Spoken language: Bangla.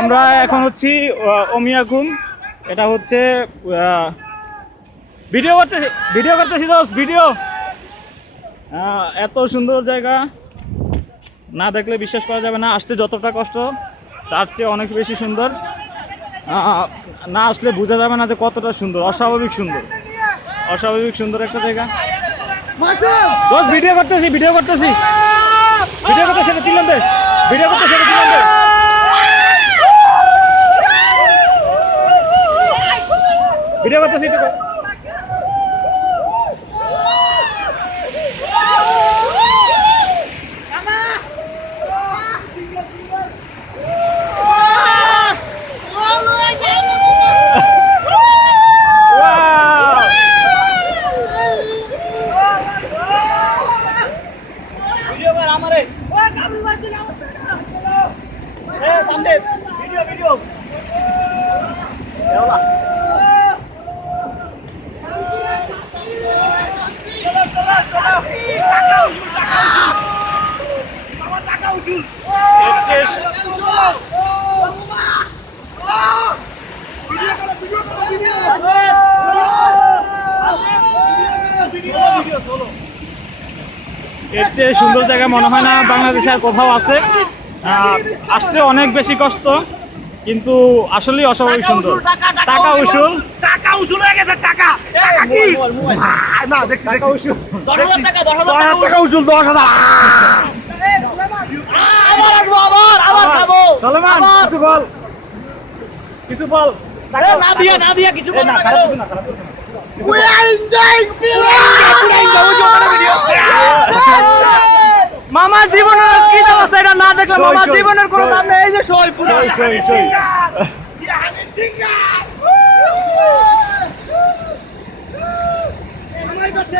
আমরা এখন হচ্ছি ওমিয়াকুম। এটা হচ্ছে ভিডিও করতেছি দোস্ত, ভিডিও। এত সুন্দর জায়গা, না দেখলে বিশ্বাস করা যাবে না। আসতে যতটা কষ্ট তার চেয়ে অনেক বেশি সুন্দর। না আসলে বোঝা যাবে না যে কতটা সুন্দর, অস্বাভাবিক সুন্দর, অস্বাভাবিক সুন্দর একটা জায়গা। দোস্ত ভিডিও করতেছি, ভিডিও করতেছি, ভিডিও করতে সেটা দিলাম দে, ভিডিও করতে সেটা দিলাম দে। ভিডিও করতেছি একটু। এর চেয়ে সুন্দর জায়গা মনে হয় না বাংলাদেশে আর কোথাও আছে। আসতে অনেক বেশি কষ্ট, কিন্তু আসলেই অস্বাভাবিক সুন্দর। টাকা উসুল, টাকা উসুল হয়ে গেছে। টাকা টাকা কি না দেখছি, টাকা উসুল 10,000 টাকা, 10,000 টাকা উসুল, 10,000। আবার আসবো, আবার খাবো। সালমান কিছু বল, কিছু বল। না দিয়া কিছু বল না। খারাপ কিছু না, খারাপ কিছু না। We are enjoying মামা জীবনের কি দাম আছে এটা না দেখলে মামা জীবনের কোনো দাম নেই। এই যে সই পুরো সই। মামাই পাশে